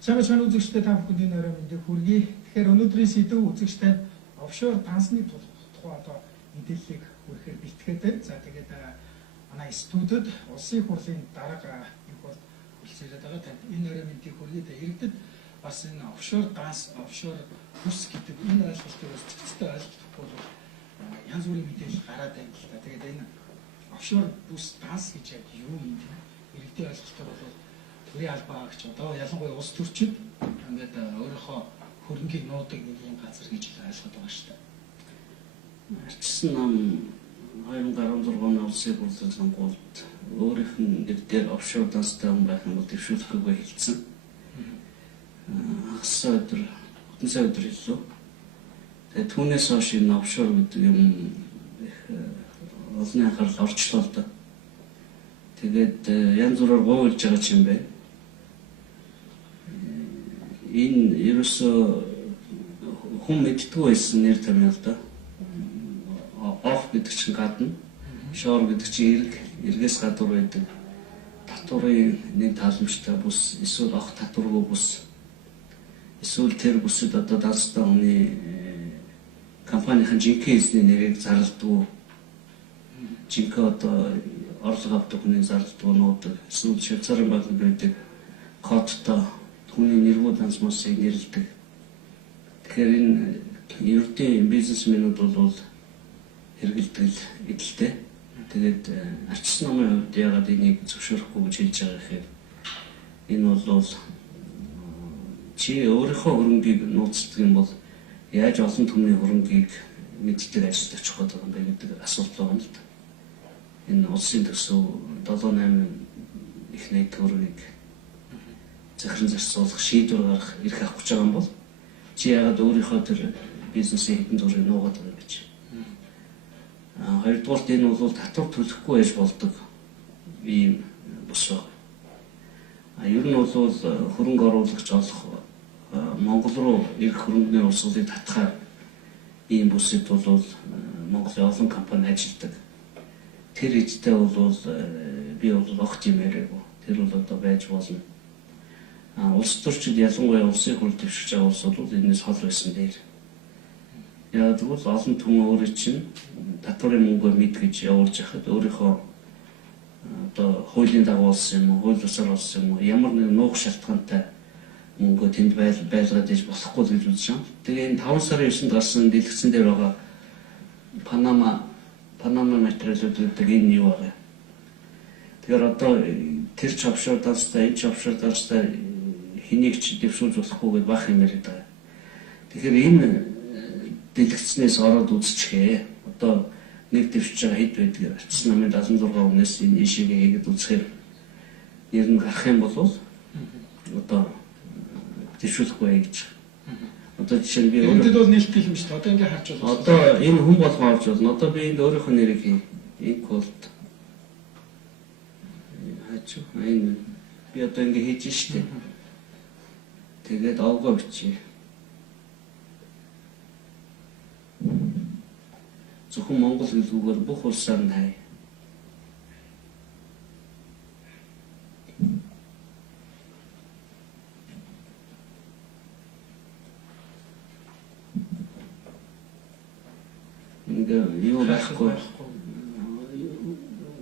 Сайн үзэгчдээ та бүхэнд энэ орой мэндийг хүргэе. Тэгэхээр өнөөдрийн сэдв үзэгчдэд офшор тансны тухай одоо мэдээллийг хүргэхээр бэлтгээд байна. За тэгээд манай студид улсын хурлын дарга их бол хүлцээрээд байгаа. Танд энэ орой мэндийг хүргэе. Иргэдэд бас энэ офшор данс, офшор бүс гэдэг энэ ойлголтыг бас цэцтэй ойлгох бол янз бүрийн мэдээлэл гараад байна л та. Тэгээд энэ офшор бүс данс гэж яг юу юм бэ? Иргэдийн ойлголтоор бол төрийн албаа гэж одоо ялангуяа улс төрчид ингээд өөрийнхөө хөрөнгийг нуудаг нэг юм газар гэж ойлгоод байгаа шүү дээ. Арчсан нам 2016 оны улсын хурлын сонгуульд өөрийнх нь нэрээр офшор данстай хүн байх юм бол дэвшүүлэхгүйгээ хэлсэн. Хагас өдөр, хэдэн сая өдөр илүү. Тэгээд түүнээс хойш энэ офшор гэдэг юм их олонний анхаарал орчлоо л да. Тэгээд янз бүрээр гуйлж байгаа юм байна. Энэ ерөөсөө хүн мэддэггүй байсан нэр томьёо л да. Оф гэдэг чинь гадна, шор гэдэг чинь эргээс гадуур байдаг. Татварын нэг тааламжтай бус, эсвэл ох татваргүй бус. Эсвэл тэр бүсэд одоо данстай хүний компанийн жинхэнэ эзний нэрийг зарладаг. Жинхэнэ одоо орлого авдаг хүний зарладаг нуудаг. Эсвэл Швейцарын банкнд байдаг кодтой түүний нэргүй данс мосыг нэрлэдэг. Тэгэхээр энэ ердийн бизнесмэнүүд бол хэрэгэлдэг эдэлтэй. Тэгээд арчсан намын хувьд яагаад энийг зөвшөөрөхгүй гэж хэлж байгаа гэхээр энэ бол чи өөрийнхөө хөрөнгийг нууцдаг юм бол яаж олон түмний хөрөнгийг мэддэг ажилтгах чухал байгаа юм бэ гэдэг асуулт байгаа юм л да. Энэ улсын төсөв 7-8 их найт хөрөгийг захиран зарцуулах шийдвэр гаргах эрх авах гэж байгаа юм бол чи яагаад өөрийнхөө тэр бизнесийн хэдэн зургийг нуугаад байгаа гэж. Хоёрдугаарт энэ бол татвар төлөхгүй байж болдог ийм бус байна. Ер нь бол хөрөнгө оруулагч олох Монгол руу ирэх хөрөнгөний урсгалыг татахаар ийм бүсэд бол Монголын олон компани ажилладаг. Тэр хэдтэй бол би бол огт юм яриаггүй. Тэр бол одоо байж болно. Улс төрчид ялангуяа улсын хурл дэвшиж байгаа улс бол энэс хол байсан дээр. Яг тэгвэл олон түмэн өөрөө чинь татварын мөнгөө мэдгэж явуулж яхад өөрийнхөө одоо хуулийн дагуу болсон юм уу, хууль бусаар болсон юм уу, ямар нэг нуух шалтгаантай мөнгөө тэнд байлгаад иж болохгүй гэж үзэж байна. Тэгээ энэ 5 сарын 9-нд гарсан дэлгэцэн дээр байгаа Панама материалууд гэдэг энэ юу вэ? Тэгэхээр одоо тэр ч офшор данстай, энэ ч офшор данстай хэнийг ч дэвшүүлж болохгүй гэж бах юм яриад байгаа. Тэгэхээр энэ дэлгэцнээс ороод үзчихээ. Одоо нэг дэвшиж байгаа хэд байдгийг арчсан намын 76 өмнөөс энэ ишийг хийгээд үзэхээр ер нь гарах юм бол одоо дэвшүүлэхгүй гэж. Одоо жишээ нь би өөрөөр бол нээлттэй юм шүү дээ. Одоо ингээ харж байна. Одоо энэ хүн болгоо орж болно. Одоо би энд өөрийнхөө нэрийг хий. Equaled. Хаач энэ би одоо ингээ хийж штэ. Тэгээд авгаа бичиж. Зөвхөн Монгол хэлээр бүх улсаар нь хай. Ингээ юу байхгүй.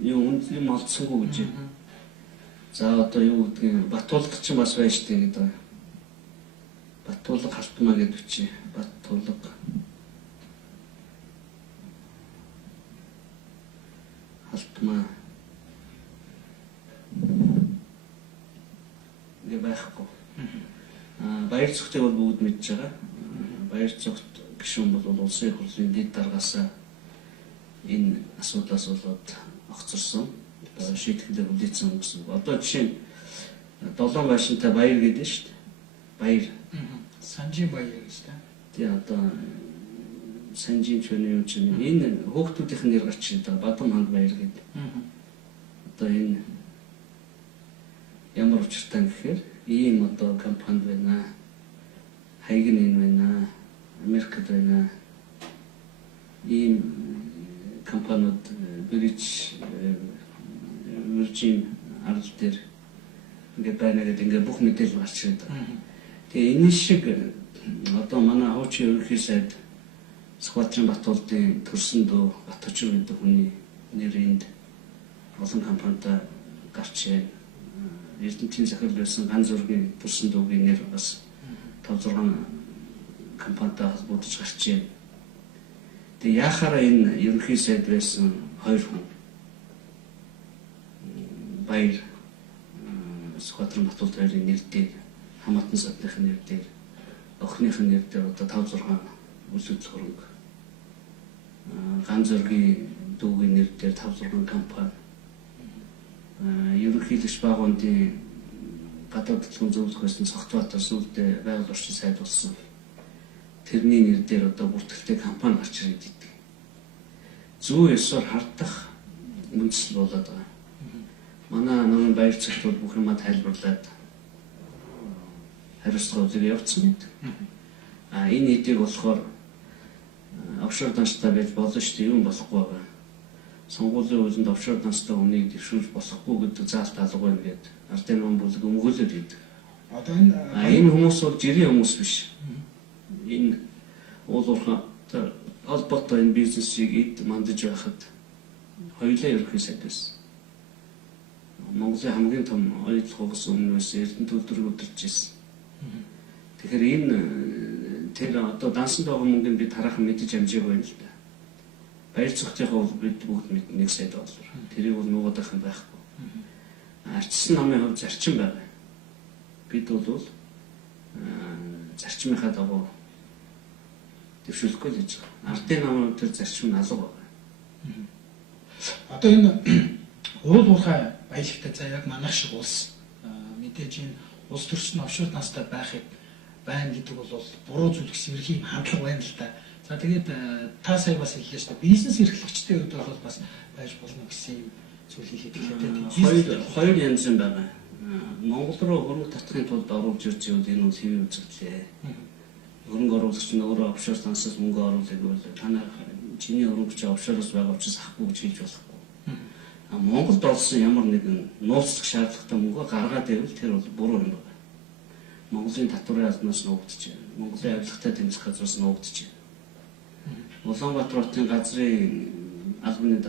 Юу юм алдсангүй гэж. За одоо юу гэдгийг Батуулга ч бас байж тээ гэдэг. Батуулга халтмаа гэдэг чи. Батуулга халтмаа гэ байхгүй. Баяр цогтыг бол бүгд мэдж байгаа. Баяр цогт гишүүн бол улсын хурлын дэд даргаасаа энэ асуудлаас болоод огцорсон. Шийтгэлээр үлдээсэн гэсэн. Одоо жишээ нь 7 байшинтай баяр гэдэг нь шүү дээ. Баяр. Санжийн баяр гэж та. Тэгээ одоо санжийн чөний юм чинь энэ хөөхтүүдийн нэр гарч ирээд байгаа. Бадам ханд баяр гэдэг. Одоо энэ ямар учиртай гэхээр ийм одоо компани байна. Хайгын энэ байна. Америкт байна. Ийм компаниуд British Virgin арал дээр ингээд байна гэдэг ингээд бүх мэдээлэл гарч ирээд байгаа. Тэгээ энэ шиг одоо манай хуучин ерөнхий сайд Сүхбаатарын Батболдын төрсөн дөө Батөчөр гэдэг хүний нэрээр олон компанитай гарч ирээ. Эрдэнэтийн захирал байсан ганц зургийн төрсөн дөөгийн нэр бас 5-6 компанитай холбогдож гарч ирээ. Тэгээ яхаараа энэ ерөнхий сайд байсан 2 хүн баяр Сүхбаатарын Батболд хоёрын нэр дээр хамаатан садныхын нэр дээр охиныхын нэр дээр одоо 5-6 үлсэл хөрөнгө ганц зургийн дүүгийн нэр дээр 5-6 компани ерөнхийлөгч байгууллагын гадаад хөтөлбөрийн зөвлөх байсан Цогтбаатар сүүлдээ байгаль орчин сайд болсон. Тэрний нэр дээр одоо бүртгэлтэй компани гарч ирээд идэг. Зүүн ёсоор хардах үндэслэл болоод байгаа. Манай намын баяр цагт бол бүх юмаа тайлбарлаад хариуцлагыг явуулсан гэдэг. Энэ хэдийг болохоор офшор данстай байж болно шүү дээ, юм болохгүй байгаа. Сонгуулийн үйлэнд офшор данстай хүнийг дэвшүүлж болохгүй гэдэг заалт алга байна гэдэг ардын ном бүлэг өмгөөлөд идэг. Одоо энэ хүмүүс бол жирийн хүмүүс биш. Энэ уулуурхай холбоотой энэ бизнесийг эд мандаж байхад хоёулаа ерөнхий сайд байсан. Монголын хамгийн том ойлгохоос өмнө байсан Эрдэнэт төлөвлөрийг удирдах байсан. Тэгэхээр энэ тэр одоо дансанд байгаа мөнгөнд бид хараахан мэдэж амжаагүй юм л да. Баяр цогтойхоо бол бид бүгд мэднэ нэг сайд болов. Тэрийг бол нуугадах юм байхгүй. Арчсан намын хувьд зарчим байгаа. Бид бол зарчмынхаа дагуу дэвшүүлэхгүй л гэж байгаа. Ардын намын тэр зарчим нь алга байгаа. Одоо энэ уулуурхай баялагтай за яг манайх шиг улс мэдээж энэ улс төрчин офшор настай байхыг байна гэдэг бол буруу зүйл гэсэн ерхий хандлага байна л да. За тэгээд та сая бас хэллээ шүү дээ. Бизнес эрхлэгчдийн хувьд бол бас байж болно гэсэн юм зүйл хэлээд хэлээ. Хоёр янз юм байгаа. Монгол руу хөрөнгө татахын тулд оруулж ирж байвал энэ бол хэвийн үзэгдлээ. Хөрөнгө оруулагч нь өөрөө офшор тансаас мөнгө оруулах гэвэл танай чиний хөрөнгөч офшороос байгаа учраас авахгүй гэж хэлж болохгүй. Монголд олсон ямар нэгэн нууцлах шаардлагатай мөнгө гаргаад байвал тэр бол буруу юм байна. Монголын татварын албанаас нуугдчих. Монголын авилгатай тэмцэх газраас нуугдчих. Улаанбаатар хотын газрын албаны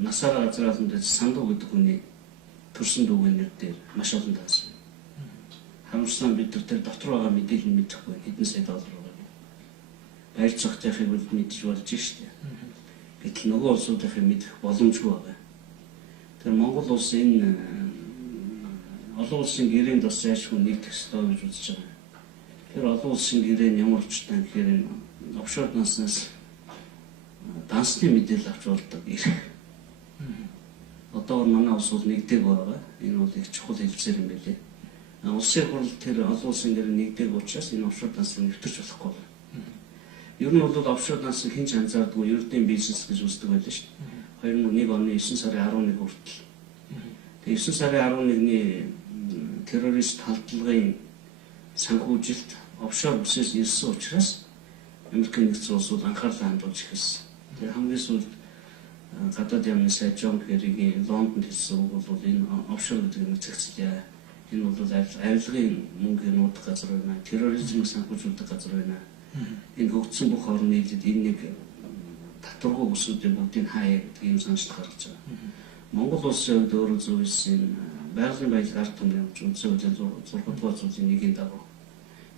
насаараа газрын албанд сандуу гэдэг хүний төрсөн дүүгийн нэр дээр маш олон данс байна. Хамарсан бид тэр дотор байгаа мэдээлэл мэдэхгүй хэдэн сая доллар байгаа. Баяр цогтойхыг бол мэдж болж штэ. Гэтэл нөгөө улсуудынхыг мэдэх боломжгүй байгаа. Тэр Монгол улс энэ олон улсын гэрээнд бас яашгүй нэгдэх ёстой гэж үзэж байгаа. Тэр олон улсын гэрээ нь ямар учиртай гэхээр офшор данснаас дансны мэдээлэл авч болдог ирэх. Одоо манай улс бол нэгдэг байгаа. Энэ бол их чухал хэлбэр юм билээ. Улсын хурл тэр олон улсын гэрээ нэгдэг учраас энэ офшор дансныг нэвтэрч болохгүй. Ер нь бол офшор данс хинч анзаардгүй ердийн бизнес гэж үздэг байлаа шүү дээ. 2001 оны 9 сарын 11 хүртэл. Тэгээ 9 сарын 11-ний террорист халдлагын санхүүжилт офшор бүсээс ирсэн учраас Америкийн нэгдсэн улсууд анхаарлаа хандуулж эхэлсэн. Тэгээ хамгийн сүүлд гадаад яамны сайд Джон Керригийн Лондонд хэлсэн үг бол энэ офшор гэдэг нь зэгцлээ. Энэ бол авилгын мөнгөний нуудаг газар байна. Терроризмыг санхүүжүүлдэг газар байна. Энэ хөгжсөн бүх орны нийтэд энэ нэг татваргүй бүсүүдийн бүгдийг хаяа гэдэг юм саналт гаргаж байгаа. Монгол улсын хувьд өөрөө зөвлөсөн байгалийн баялаг ард түмний үндсэн хуулийн 6 дугаар зүйлийн нэгийн дагуу.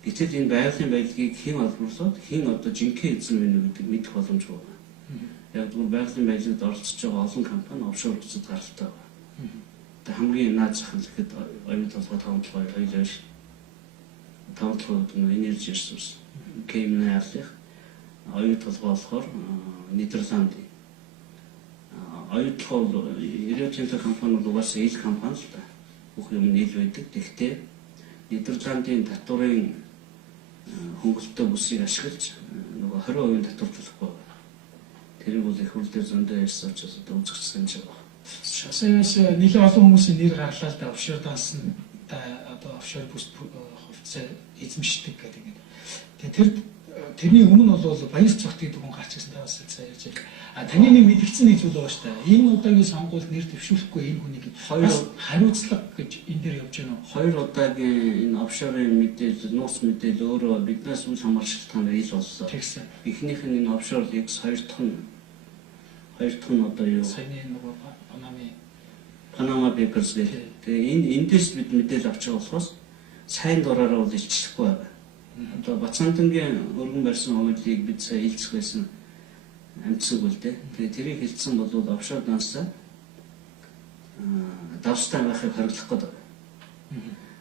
Гэтэл энэ байгалийн баялагийг хэн олборлоод хэн одоо жинхэнэ эзэн вэ гэдэг мэдэх боломжгүй байна. Яг зөвхөн байгалийн баялагад оролцож байгаа олон компани офшор бүсэд гаралтай байна. Тэгээ хамгийн наад зах нь гэхэд оюун толгой 5 хоёулаа ш. 5% нь энержи ресурс. Кемний арлах оюун толгой болохоор Нидерландын оюун толгой Ирээчэнтэй компани бол угаасаа ил компани л да. Бүх юм нийл байдаг. Тэгвэл Нидерландын татварын хөнгөлөлтөө бүсийг ашиглаж нөгөө 20% татварчлахгүй байна. Тэр бол их хөл дээр зөндөө ярьсан учраас одоо үзэгдсэн юм байна. Шасаас нэлээд олон хүмүүсийн нэр гарлаа л да офшор данснаа одоо офшор бүс хувьцаа эзэмшдэг гэдэг юм. Тэгээ тэр тэрний өмнө бол баяр цогт гэдэг хүн гарч ирсэн таваас сая ярьж байна. А таны нэг мэдгдсэн нэг зүйл байгаа шүү дээ. Энэ удаагийн сонгуульд нэр дэвшүүлэхгүй энэ хүнийг хариуцлага гэж энэ дээр явж байна уу? 2 удаагийн энэ офшорын мэдээлэл, нууц мэдээлэл өөрөө биднээс үл хамаар шалтгаанаар ил боллоо. Тэгсэн. Эхнийх нь энэ офшор X 2 дахь нь одоо юу? Саяны нөгөө Panama Papers гэдэг. Тэгээ эндээс бид мэдээлэл авч байгаа болохоос сайн дураараа бол илчлэхгүй байгаа. Одоо Бацаантангийн өргөн барьсан хуулийг бид сая илцэх байсан амтсаг үл дээ. Тэгээ тэрийг хэлсэн бол офшор дансаа давстай байхыг хариулах гэдэг.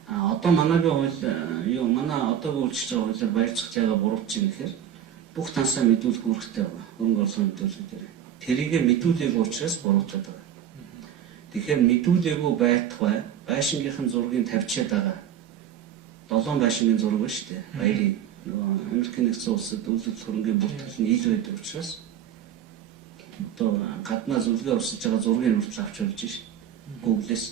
Одоо манайгийн хууль манай одоогийн үйлчлэж байгаа хуулиар баяр цогцойгоо буруутж байгаа гэхээр бүх тансаа мэдүүлэх үүрэгтэй байна. Хөрөнгө оруулалтын мэдүүлэг дээр. Тэрийгэ мэдүүлээгүй учраас буруутаад байгаа. Тэгэхээр мэдүүлээгүй байтугай байшингийнхэн зургийг тавьчаад байгаа. 7 байшингийн зураг ба шүү дээ. Баярын нөгөө Америкийн нэгдсэн улсад үйлдвэрлэл хөрөнгөний бүртгэл нь ил байдаг учраас одоо гаднаа зүлгээ урсаж байгаа зургийг хүртэл авч болж шээ. Google-с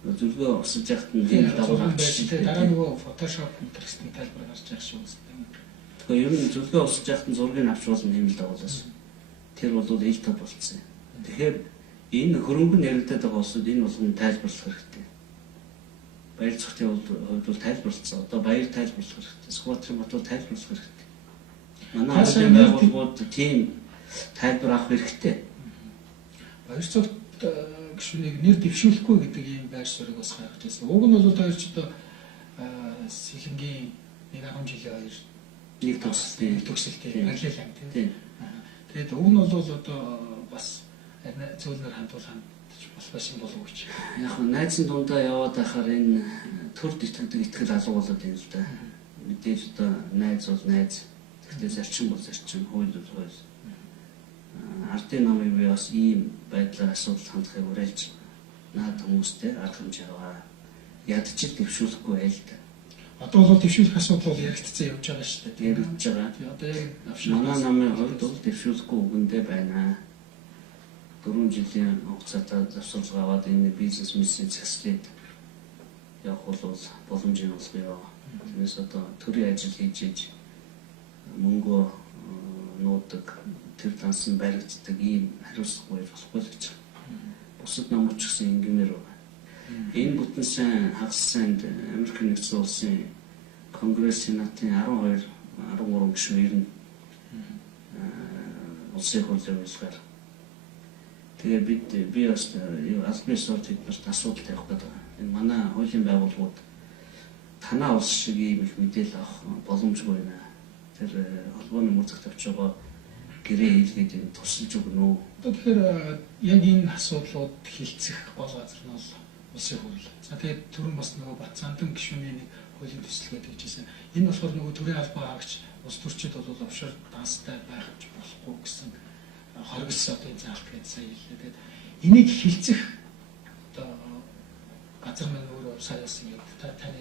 зүлгээ урсаж яхад нь энэ дагуу авч шээ. Дараа нөгөө Photoshop гэсэн тайлбар гарч байгаа шүү дээ. Тэгэхээр ер нь зүлгээ урсаж яхад нь зургийг авч болно юм л дагуулаас. Тэр бол ил тод болцсон. Тэгэхээр энэ хөрөнгө яригдаад байгаа улсууд энэ болгоно тайлбарлах хэрэгтэй. Баяр цогтын хувьд бол тайлбарлалцсан. Одоо баяр тайлбарлах хэрэгтэй. Скватрын бот бол тайлбарлах хэрэгтэй. Манай хуулийн байгууллагууд тийм тайлбар авах хэрэгтэй. Баяр цогт гишүүнийг нэр дэвшүүлэхгүй гэдэг ийм байр суурийг бас гаргаж ирсэн. Уг нь бол хоёр ч одоо сэлэнгийн 10 жилийн хоёр нэг төгсөлтэй параллел ам тийм. Тэгээд уг нь бол одоо бас зөвлөнөр хандуулах бас бас юм болов уу гэж. Яг нь найзын дундаа яваад байхаар энэ төр итгэдэг итгэл алга болоод юм л да. Мэдээж одоо найз бол найз. Гэхдээ зарчим бол зарчим, хууль бол хууль. Ардын намыг би бас ийм байдлаар асуудал хандахыг уриалж наад хүмүүстэй арга хэмжээ аваа. Ядчил дэвшүүлэхгүй байл та. Одоо бол дэвшүүлэх асуудал бол яригдсан явж байгаа шүү дээ. Яригдж байгаа. Одоо яг манай намын хувьд бол дэвшүүлэхгүй үгэндээ байна. 4 жилийн хугацаатай завсарлага аваад энэ бизнес миссийн заслыг явах бол боломжийн болго. Тэрнээс одоо төрийн ажил хийж мөнгө нуудаг тэр дансан баригддаг ийм хариуцлагагүй болохгүй л гэж байна. Бусад намууд ч гэсэн ингэмээр байна. Энэ бүтэн сайн хагас сайнд Америкийн нэгдсэн улсын Конгресс Сенатын 13 гишүүн ирнэ. Улсын хурлын үйлсээр. Тэгээ би бас албан ёсоор тэднэрт асуудал тавих гэдэг. Энэ манай хуулийн байгууллагууд танаа улс шиг ийм их мэдээлэл авах боломжгүй байна. Тэр холбооны мөрдөх тавьж байгаа гэрээ хийлгээд энэ тусалж өгнө үү? Тэгэхээр яг энэ асуудлууд хилцэх гол газар нь бол улсын хурл. За тэгээд түрүүн бас нөгөө Бацаантан гишүүний нэг хуулийн төсөлгөөд гэжсэн. Энэ болохоор нөгөө төрийн албан хаагч улс төрчид бол офшор данстай байх болохгүй гэсэн хоригдс одоо заах гэж сая хэллээ. Тэгээд энийг хилцэх одоо газар маань өөрөө саяасан юм. Таны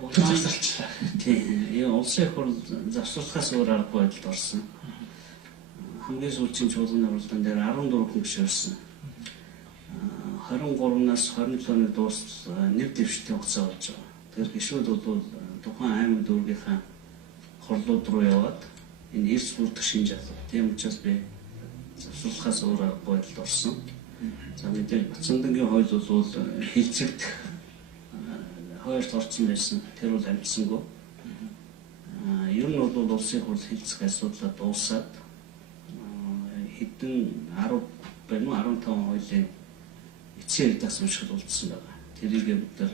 юу засалчлаа. Тийм. Улсын хурл завсарлахаас өөр аргагүй байдалд орсон. Хамгийн сүүлийн чуулганы хурлын дээр 14 хүн гишүүрсэн. 23-наас 27-ны дуус нэр дэвшилтийн хугацаа болж байгаа. Тэгэхээр гишүүд бол тухайн аймаг дүүргийнхаа хурлууд руу яваад энэ эрс бүрдэх шинж алга. Тийм учраас би завсарлахаас өөр аргагүй байдалд орсон. За мэдээж Бацаантангийн хууль бол хилцэгдэх хоёрт орсон байсан. Тэр бол амжсангүй. Ер нь бол улсын хурл хилцэх асуудлаа дуусаад хэдэн 10 байна уу 15 хуулийн эцсийн редакц уншихад үлдсэн байгаа. Тэрийг бид нар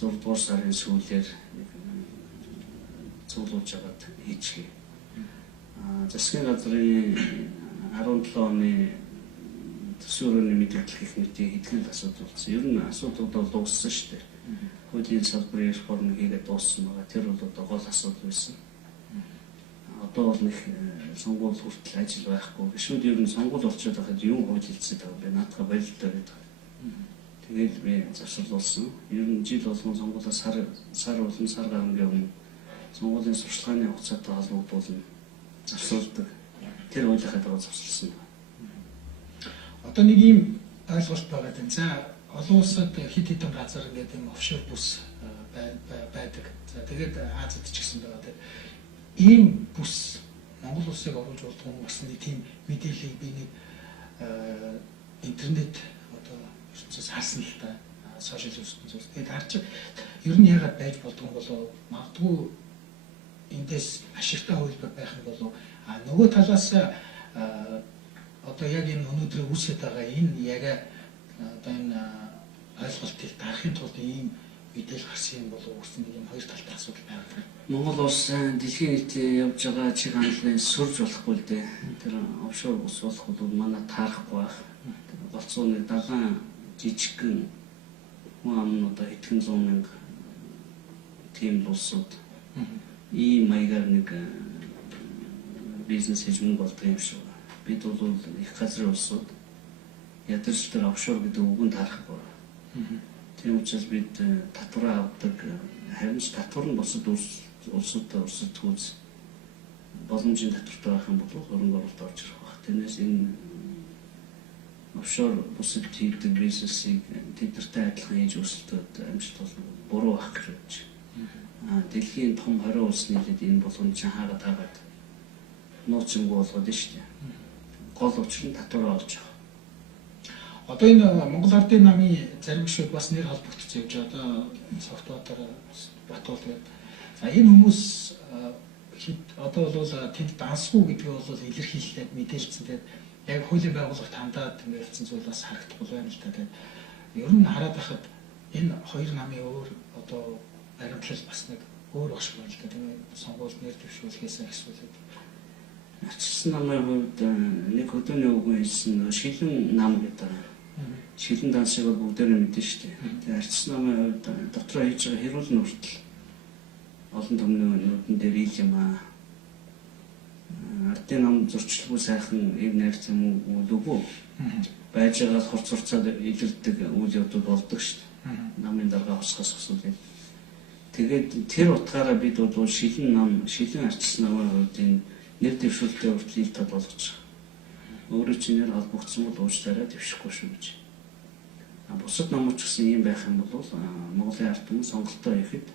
6 дугаар сарын сүүлээр цуглуулж агаад хийчихье. Засгийн газрын 17 оны төсвөрөний мэдээлэл гэх мэт хэдхэн асуудал болсон. Ер нь асуудлууд бол дууссан шүү дээ. Хуулийн салбарын реформ хийгээд дууссан байгаа. Тэр бол одоо гол асуудал байсан. Одоо бол нэг сонгуул хүртэл ажил байхгүй. Гишүүд ер нь сонгуул болчиход байхад юу хууль хэлцээд байгаа бэ? Наадхаа баярлалаа гэдэг. Тэгээд би завсарлуулсан. Ер нь жил болгон сонгуулаа сар болон сар гарангийн өмнө сонгуулийн сурчлагын хугацаатай холбогдуулна. Завсруулдаг. Тэр хуулийнхаа дагуу завсарласан байна. Одоо нэг ийм ойлголт байгаа юм. За олон улсад хэд хэдэн газар ингээд юм офшор бүс байдаг. За тэгээд Азид ч гэсэн байгаа. Тэгээд ийм бүс Монгол улсыг оруулж болдог юм бас нэг тийм мэдээллийг би нэг интернет одоо ертөнцөөс харсан л та сошиал ертөнцөөс. Тэгээд харж ер нь яагаад байж болдго юм болоо магадгүй эндээс ашигтай хөлбөр байх юм болоо нөгөө талаас одоо яг энэ өнөөдөр үүсэж байгаа энэ яг одоо энэ ойлголтыг дарахын тулд ийм мэдээлэл гарсан юм болов уу гэсэн нэг юм хоёр талтай асуудал байгаа. Монгол улс дэлхийн нийтийн явж байгаа чиг хандлагыг сурж болохгүй л дээ. Тэр офшор ус болох бол манай таарахгүй байх. Болцооны 70 жижигхэн хүн ам одоо хэдхэн зуун мянга тийм улсууд ийм маягаар нэг бизнес хийж мөнгө болдог юм шиг. Бид бол их газрын улсууд ядарч тэр офшор гэдэг үгэнд таарахгүй. Тийм учраас бид татвараа авдаг. Харин ч татвар нь бусад улсуудтай өрсөлдөхүүц боломжийн татвартай байх юм бол хөрөнгө оруулалт орж ирэх баг. Тэрнээс энэ офшор бусад хийдэг бизнесийг тэднэртэй адилхан хийж өрсөлдөөд амжилт болно. Буруу байх гэж бодож. Дэлхийн том 20 улс нийлээд энэ болгонд хаагаад таагаад нууцсангүй болгоод нь шүү дээ. Гол учир нь татвараа олж байгаа. Одоо энэ Монгол Ардын намын зарим гишүүд бас нэр холбогдож явж одоо Цогтбаатар, Батуул гэдэг. За энэ хүмүүс одоо бол тэнд дансгүй гэдгийг бол илэрхийлээд мэдээлсэн. Тэгээд яг хуулийн байгууллагт хандаад ингэсэн зүйл бас харагдахгүй байна л та. Тэгээд ер нь хараад байхад энэ хоёр намын өөр одоо баримтлал бас нэг өөр багш байна л та. Тэгээд сонгуульд нэр дэвшүүлэхээс ахсуулаад. Ачсан намын хувьд нэг өдөөний үгэн хэлсэн шилэн нам гэдэг. Шилэн дансыг бол бүгдээр мэдэн шүү дээ. Тэгээд ачсан намын хувьд дотроо хийж байгаа хэрүүл нүртэл олон томны нүдэн дээр ил юм аа. Ардын нам зурчлалгүй сайхан эв найрц юм уу үгүй. Байж байгаа хурц хурцаад илэрдэг үйл явдал болдог шүү дээ. Намын дарга хосгоос хосуулаад. Тэгээд тэр утгаараа бид бол шилэн нам, шилэн ачсан намын хувьд энэ нэр дэвшүүлэлтээ хүртэл ил тод болгож байгаа. Өөрөө чинь нэр холбогдсон бол уучлаарай дэвшихгүй шүү гэж. Бусад намууд ч гэсэн ийм байх юм бол Монголын ард түмэн сонголтоо хийхэд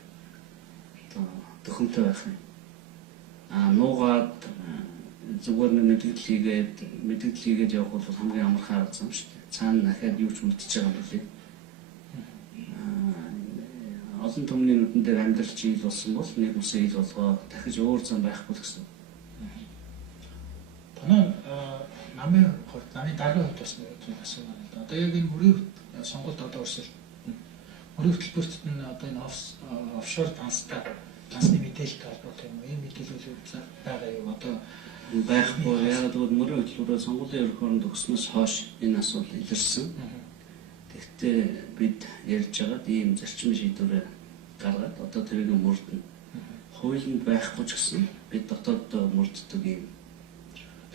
одоо төхөмтэй байх юм. Нуугаад зүгээр нэг мэдээлэл хийгээд явах бол хамгийн амархан арга зам шүү дээ. Цаана дахиад юу ч үлдчихэж байгаа юм билээ. Олон түмний нүдэн дээр амьдралч ил болсон бол нэг үсээ ил болгоо дахиж өөр зам байхгүй гэсэн. Танай намын хувьд, намын даргын хувьд бас нэг асуух байна л да. Одоо яг энэ мөрийн сонголт одоо өрсөлд мөрийн хөтөлбөрт нь одоо энэ офшор дансны мэдээлэлтэй холбоотой юм. Ийм мэдээлэл байгаа юу? Одоо байхгүй. Яг л мөрийн хөтөлбөрөөр сонгуулийн ерөнхий оронд өгснөөс хойш энэ асуудал илэрсэн. Тэгэхдээ бид ярьж байгаад ийм зарчмын шийдвэрээ гаргаад одоо тэрийг мөрдөн. Хуулинд байхгүй ч гэсэн бид дотоод мөрддөг юм.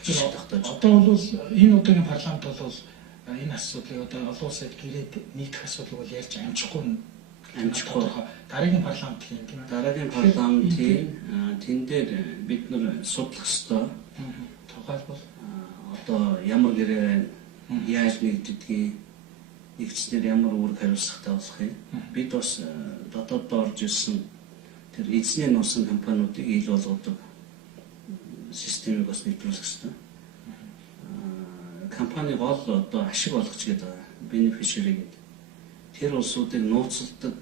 Одоо бол энэ удаагийн парламент бол энэ асуудлыг одоо олон улсад гэрээд нийтэх асуудлыг бол ярьж амжихгүй. Дараагийн парламент юм тийм ээ. Дараагийн парламентын тэн дээр бид нар судлах ёстой. Тухайлбал одоо ямар гэрээ яаж нэгддгийг нэгдснээр ямар үүрэг хариуцлагатай болох юм. Бид бас дотоод орж ирсэн тэр эзний нуусан компаниудыг ил болгодог системийг бас нэвтрүүлэх хэрэгтэй. Компани гол одоо ашиг олгогч гэдэг бенефишиари гэдэг. Тэр улсуудыг нууцладаг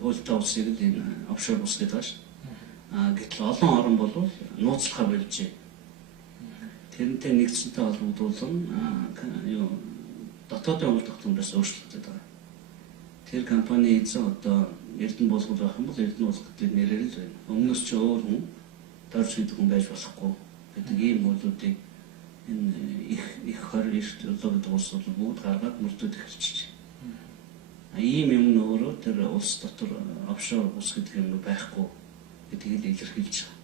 хуультай улсыг л энэ офшор улс гэдэг байна шүү. Гэтэл олон орн бол нууцлахаа болж байна. Тэрнтэй нэгдсэнтэй холбогдуулан дотоодын уул тогтмоноос өөрчлөгдөж байгаа. Тэр компани эзэн одоо Эрдэнэ болгол байх юм бол Эрдэнэ болгол гэдэг нэрээр л байна. Өмнөөс ч өөр хүн дорж хийдэг хүн байж болохгүй гэдэг ийм үйлдэлүүдийг энэ их 20 эрт гэдэг улс бол бүгд гаргаад мөрдөд эхэлчихэж байна. Ийм юм нь өөрөө тэр улс дотор офшор бус гэдэг юм байхгүй гэдгийг л илэрхийлж байгаа.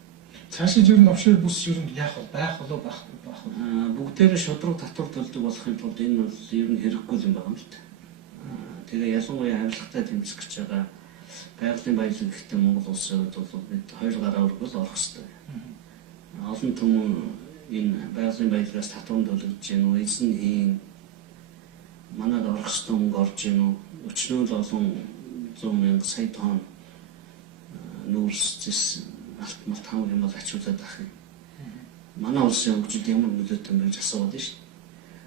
Цаашид ер нь офшор бус ер нь яах вэ? Байх болов байхгүй байх вэ? Бүгдээрээ шудраг татвар төлдөг болох юм бол энэ бол ер нь хэрэггүй юм байна л та. Тэгээ ялангуяа авилгатай тэмцэх гэж байгаа байгалийн баялаг гэхдээ Монгол улсын хувьд бол бид хоёр гараа өргөл орох хэрэгтэй. Олон түмэн энэ байгалийн баялагаас татвар төлөж гэнэ үү? Эзэн хийн манад орох ёстой мөнгө орж ийн үү? Өчнөө л олон 100,000 сая тонн нүүрс алтмал тавг юм бол ачуулаад ах юм. Манай улсын хөгжилд ямар нөлөөтэй юм бэ гэж асууад шүү дээ.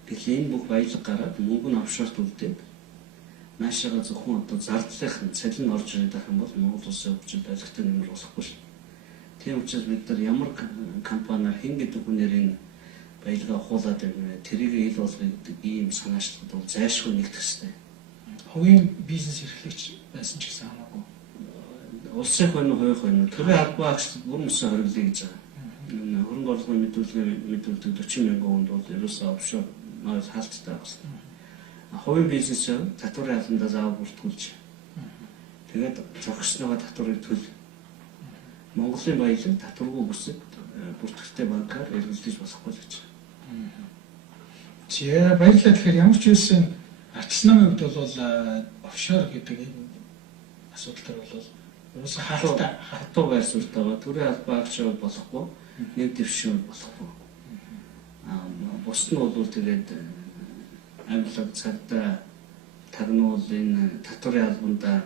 Гэтэл энэ бүх баялаг гараад мөнгө нь офшорт үлдээд наашаага зөвхөн одоо зардлынх нь цалин орж ирээд ах юм бол Монгол улсын хөгжилд ойлгохтой нэмэр болохгүй шүү. Тийм учраас бид нар ямар компаниар хэн гэдэг хүнээр энэ баялгаа хуулаад байна вэ? Тэрийг ил болгоё гэдэг ийм санаачлалд бол зайлшгүй нэгдэх хэрэгтэй. Хувийн бизнес эрхлэгч байсан ч гэсэн хамаагүй. Улсын хувийн хувийн төрийн албан агчлалд бүрэн өсөн хориглоё гэж байгаа. Хөрөнгө оруулалтын мэдүүлдэг 40,000 хүнд бол ерөөсөө офшор ноёс хаалттай байна. Хувийн бизнес татварын албандаа заавал бүртгүүлж. Тэгээд зохисноогоо татварыг төль. Монголын баялаг татваргүй бүсэд бүртгэгчтэй банкар эргэлдэж болохгүй гэж. За баярлалаа. Тэгэхээр ямар ч үсэн арчил намын хувьд бол офшор гэдэг энэ асуудал төр бол ерөөсөө хатуу байр суурьтайгаа төрийн албан агчид болохгүй, нэг дэвшин болохгүй. Бусд нь бол тэгээд амьлаг цагдаа тагнуул энэ татварын албандаа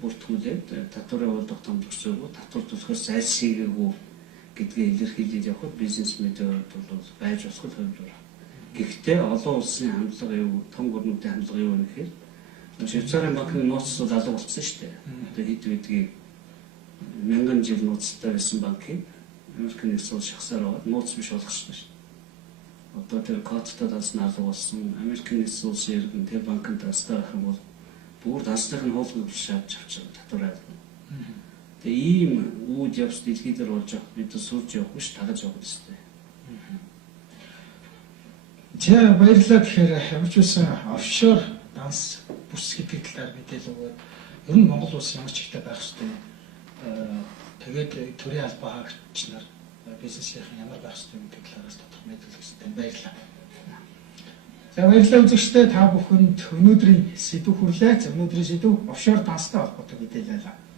бүртгүүлээд татварын хууль тогтоомжгүй, татвар төлөхөөс зайлшгүй гэдгийг илэрхийлж явахад бизнес мэдээд бол байж болох хэмжээ. Гэхдээ олон улсын хандлага юу, том гүрнүүдийн хандлага юу гэхээр Швейцарын банкны нууц бол алга болсон шүү дээ. Одоо хэд гэдгийг 1000 жил нууцтай байсан банкыг Америкийн нэгдсэн улс шахсаар аваад нууц биш болгосон шүү. Одоо тэр кодтой дансна алга болсон. Америкийн нэгдсэн улсын иргэн тэр банкнд данстай байх юм бол бүр дансных нь хуулгыг шааж авч татвараа. Тэгээ ийм үүд явц дэлхийд дээр болж байгаа бид сурж явах биш тагаж явах хэрэгтэй. За баярлалаа. Тэгэхээр ямар ч үсэн офшор данс бүс гэдэг талаар мэдээлэл өгөөд ер нь Монгол улс ямар ч ихтэй байх хэрэгтэй. Тэгээд төрийн албан хаагч нар бизнесийн ямар байх хэрэгтэй гэдэг талаараас тодорхой мэдээлэл өгсөн. Баярлалаа. За баярлалаа үзэгчдээ та бүхэнд өнөөдрийн сэдв хүрлээ. Өнөөдрийн сэдв офшор данстай холбоотой мэдээлэл.